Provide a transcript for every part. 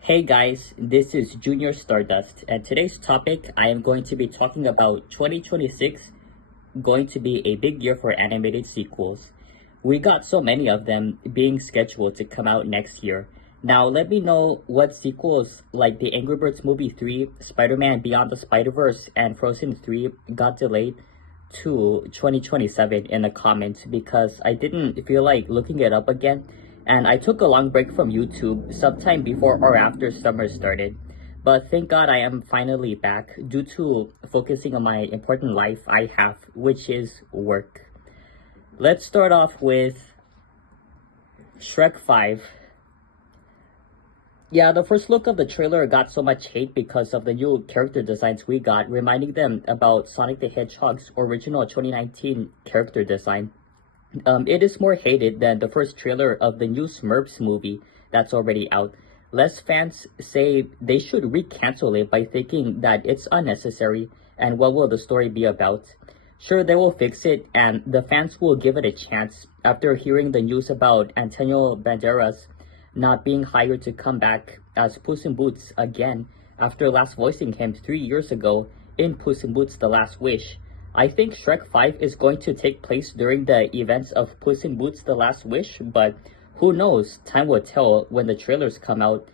Hey guys, this is Junior Stardust, and today's topic I am going to be talking about 2026 going to be a big year for animated sequels. We got so many of them being scheduled to come out next year. Now, let me know what sequels like the Angry Birds Movie 3, Spider-Man Beyond the Spider-Verse, and Frozen 3 got delayed to 2027 in the comments because I didn't feel like looking it up again, and I took a long break from YouTube sometime before or after summer started. But thank God I am finally back due to focusing on my important life I have, which is work. Let's start off with Shrek 5. Yeah, the first look of the trailer got so much hate because of the new character designs we got, reminding them about Sonic the Hedgehog's original 2019 character design. It is more hated than the first trailer of the new Smurfs movie that's already out. Less fans say they should recancel it by thinking that it's unnecessary and what will the story be about. Sure, they will fix it and the fans will give it a chance after hearing the news about Antonio Banderas not being hired to come back as Puss in Boots again after last voicing him 3 years ago in Puss in Boots The Last Wish. I think Shrek 5 is going to take place during the events of Puss in Boots The Last Wish, but who knows? Time will tell when the trailers come out.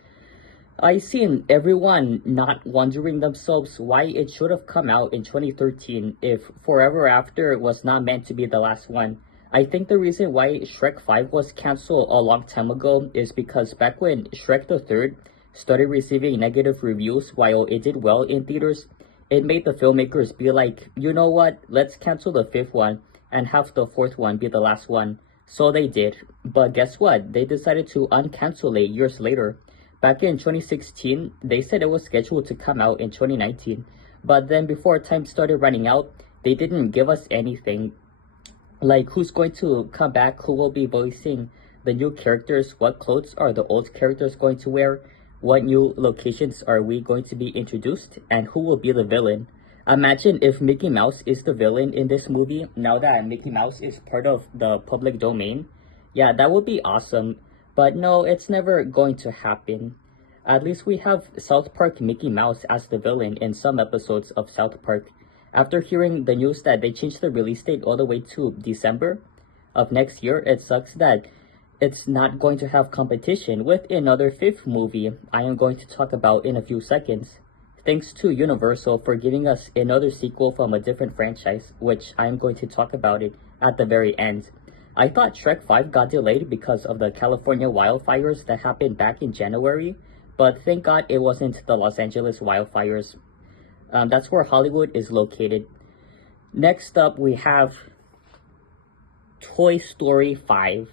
I seen everyone not wondering themselves why it should have come out in 2013 if Forever After was not meant to be the last one. I think the reason why Shrek 5 was cancelled a long time ago is because back when Shrek the Third started receiving negative reviews while it did well in theaters, it made the filmmakers be like, you know what, let's cancel the fifth one and have the fourth one be the last one. So they did. But guess what? They decided to uncancel it years later. Back in 2016, they said it was scheduled to come out in 2019. But then before time started running out, they didn't give us anything. Like who's going to come back, who will be voicing the new characters, what clothes are the old characters going to wear, what new locations are we going to be introduced, and who will be the villain. Imagine if Mickey Mouse is the villain in this movie now that Mickey Mouse is part of the public domain. Yeah, that would be awesome. But no, it's never going to happen. At least we have South Park Mickey Mouse as the villain in some episodes of South Park. After hearing the news that they changed the release date all the way to December of next year, it sucks that it's not going to have competition with another fifth movie I am going to talk about in a few seconds. Thanks to Universal for giving us another sequel from a different franchise, which I am going to talk about it at the very end. I thought Shrek 5 got delayed because of the California wildfires that happened back in January, but thank God it wasn't the Los Angeles wildfires. That's where Hollywood is located. Next up, we have Toy Story 5.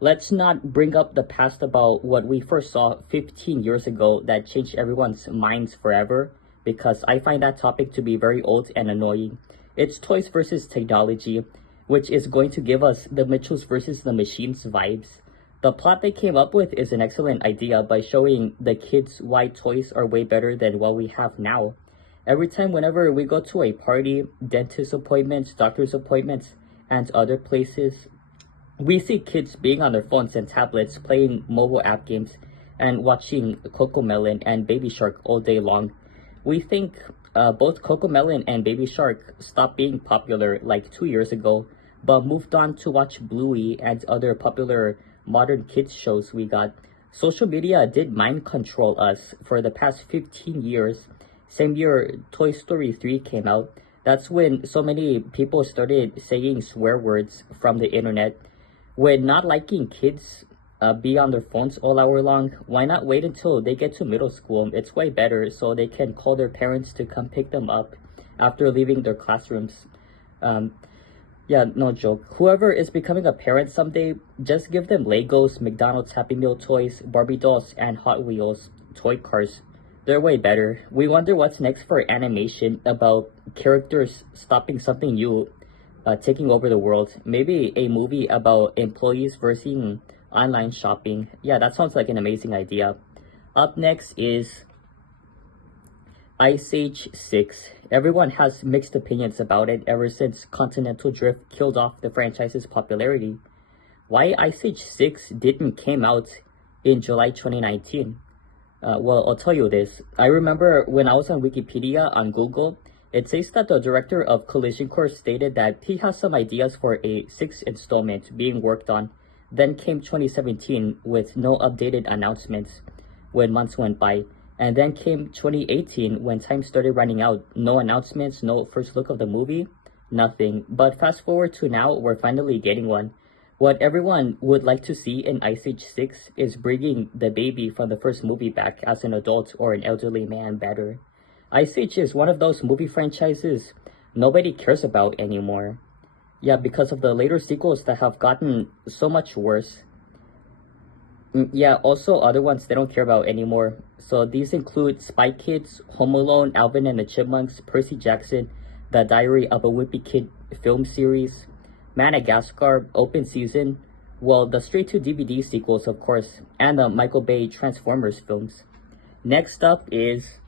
Let's not bring up the past about what we first saw 15 years ago that changed everyone's minds forever, because I find that topic to be very old and annoying. It's toys versus technology, which is going to give us the Mitchells versus the Machines vibes. The plot they came up with is an excellent idea by showing the kids why toys are way better than what we have now. Every time whenever we go to a party, dentist appointments, doctor's appointments, and other places, we see kids being on their phones and tablets, playing mobile app games, and watching Cocomelon and Baby Shark all day long. We think both Cocomelon and Baby Shark stopped being popular like 2 years ago, but moved on to watch Bluey and other popular modern kids shows we got. Social media did mind control us for the past 15 years. Same year Toy Story 3 came out, that's when so many people started saying swear words from the internet. With not liking kids be on their phones all hour long, why not wait until they get to middle school? It's way better so they can call their parents to come pick them up after leaving their classrooms. Yeah, no joke. Whoever is becoming a parent someday, just give them Legos, McDonald's Happy Meal toys, Barbie dolls, and Hot Wheels toy cars. They're way better. We wonder what's next for animation about characters stopping something new, taking over the world. Maybe a movie about employees versus online shopping. Yeah, that sounds like an amazing idea. Up next is Ice Age 6. Everyone has mixed opinions about it ever since Continental Drift killed off the franchise's popularity. Why Ice Age 6 didn't came out in July 2019? Well, I'll tell you this. I remember when I was on Wikipedia on Google, it says that the director of Collision Course stated that he has some ideas for a sixth installment being worked on. Then came 2017 with no updated announcements when months went by. And then came 2018 when time started running out. No announcements, no first look of the movie, nothing. But fast forward to now, we're finally getting one. What everyone would like to see in Ice Age 6 is bringing the baby from the first movie back as an adult or an elderly man better. Ice Age is one of those movie franchises nobody cares about anymore. Yeah, because of the later sequels that have gotten so much worse. Yeah, also other ones they don't care about anymore. So these include Spy Kids, Home Alone, Alvin and the Chipmunks, Percy Jackson, The Diary of a Wimpy Kid film series, Madagascar, Open Season, well, the straight-to-DVD sequels, of course, and the Michael Bay Transformers films. Next up is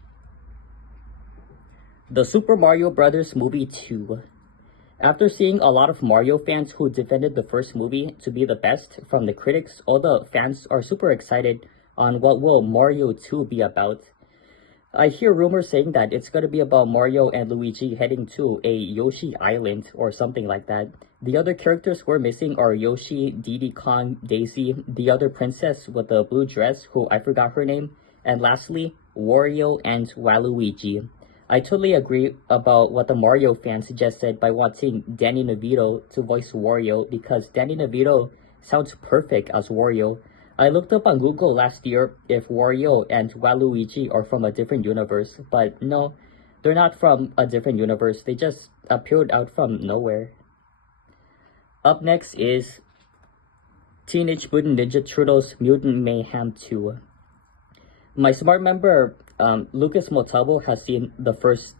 the Super Mario Bros. Movie 2. After seeing a lot of Mario fans who defended the first movie to be the best from the critics, all the fans are super excited on what will Mario 2 be about. I hear rumors saying that it's going to be about Mario and Luigi heading to a Yoshi Island or something like that. The other characters we're missing are Yoshi, Diddy Kong, Daisy, the other princess with the blue dress, who I forgot her name, and lastly, Wario and Waluigi. I totally agree about what the Mario fans just said by wanting Danny DeVito to voice Wario, because Danny DeVito sounds perfect as Wario. I looked up on Google last year if Wario and Waluigi are from a different universe, but no, they're not from a different universe. They just appeared out from nowhere. Up next is Teenage Mutant Ninja Turtles Mutant Mayhem 2. My smart member, Lucas Montalvo, has seen the first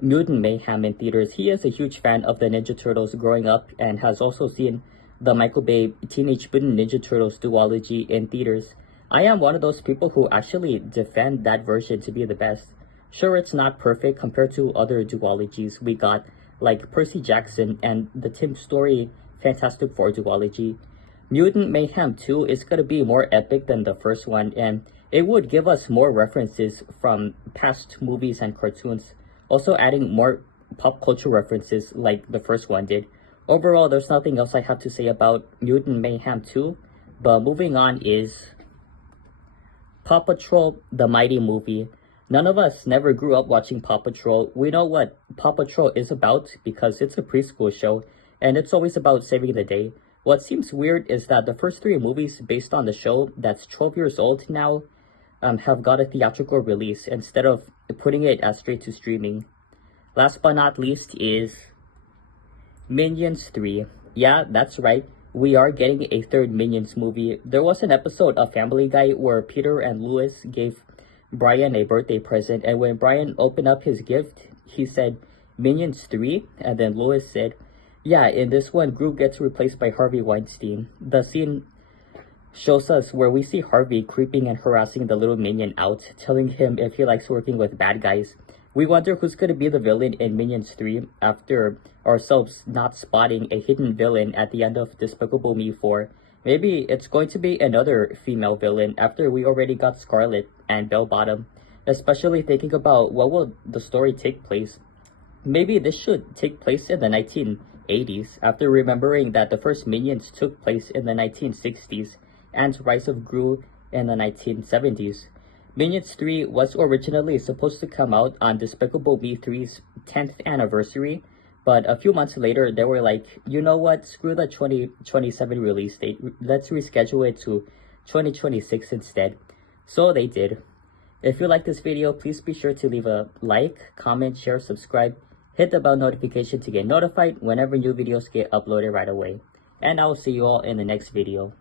Mutant Mayhem in theaters. He is a huge fan of the Ninja Turtles growing up and has also seen the Michael Bay Teenage Mutant Ninja Turtles duology in theaters. I am one of those people who actually defend that version to be the best. Sure, it's not perfect compared to other duologies we got, like Percy Jackson and the Tim Story Fantastic Four duology. Mutant Mayhem 2 is going to be more epic than the first one, and it would give us more references from past movies and cartoons, also adding more pop culture references like the first one did. Overall, there's nothing else I have to say about Mutant Mayhem 2, but moving on is Paw Patrol, the Mighty Movie. None of us never grew up watching Paw Patrol. We know what Paw Patrol is about because it's a preschool show, and it's always about saving the day. What seems weird is that the first 3 movies based on the show that's 12 years old now have got a theatrical release instead of putting it as straight to streaming. Last but not least is Minions 3. Yeah, that's right. We are getting a third Minions movie. There was an episode of Family Guy where Peter and Louis gave Brian a birthday present, and when Brian opened up his gift, he said, Minions 3? And then Louis said, yeah, in this one, Gru gets replaced by Harvey Weinstein. The scene shows us where we see Harvey creeping and harassing the little minion out, telling him if he likes working with bad guys. We wonder who's going to be the villain in Minions 3 after ourselves not spotting a hidden villain at the end of Despicable Me 4. Maybe it's going to be another female villain after we already got Scarlet and Bell Bottom, especially thinking about what will the story take place. Maybe this should take place in the 1980s after remembering that the first Minions took place in the 1960s and Rise of Gru in the 1970s. Minions 3 was originally supposed to come out on Despicable Me 3's 10th anniversary, but a few months later, they were like, you know what, screw the 2027 release date, let's reschedule it to 2026 instead. So they did. If you like this video, please be sure to leave a like, comment, share, subscribe, hit the bell notification to get notified whenever new videos get uploaded right away. And I will see you all in the next video.